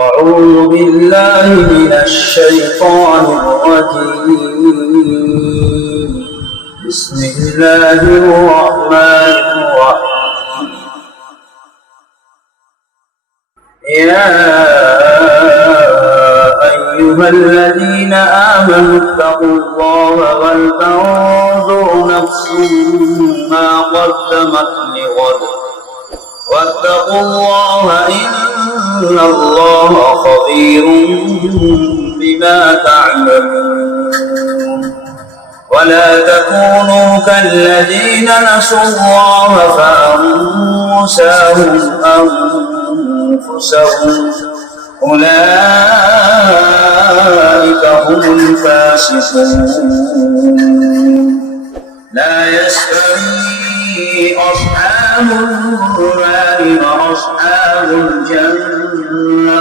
أعوذ بالله من الشيطان الرجيم. بسم الله الرحمن الرحيم. يا أيها الذين آمنوا اتقوا الله ولتنظر نفس ما قدمت لغد واتقوا الله إن الله خبير بما تعملون. ولا تكونوا كالذين نسوا الله فأنساهم أنفسهم أولئك هم الفاسقون. لا يستوي أصحاب النار وأصحاب الجنة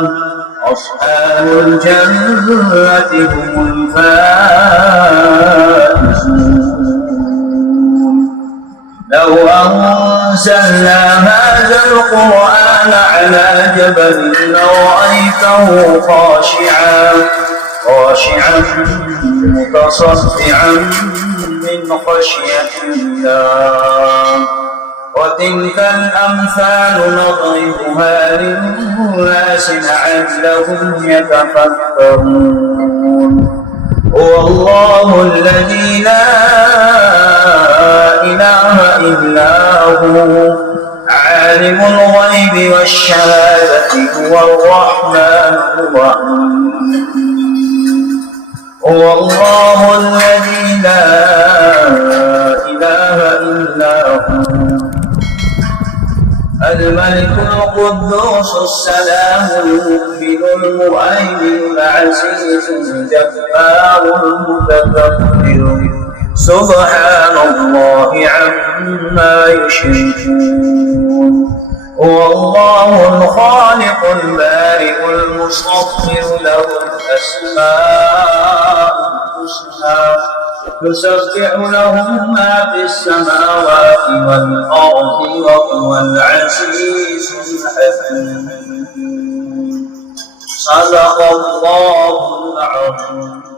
أصحاب الجنة هم الفائزون. لو أنزلنا هذا القرآن على جبل لرأيته خاشعا متصدعا من خشية الله. وتلك الأمثال نضربها للناس لعلهم يتفكرون. هو الله الذي لا إله إلا هو عالم الغيب والشهادة هو الرحمن الرحيم. هو الله الذي لا إله إلا هو الملك القدوس السلام المؤمن المهيمن العزيز الجبار المتكبر سبحان الله عما يشركون. هو الله الخالق البارئ المصور له الأسماء الحسنى يسبح له ما في السماوات والأرض وهو العزيز الحكيم. صدق الله العظيم.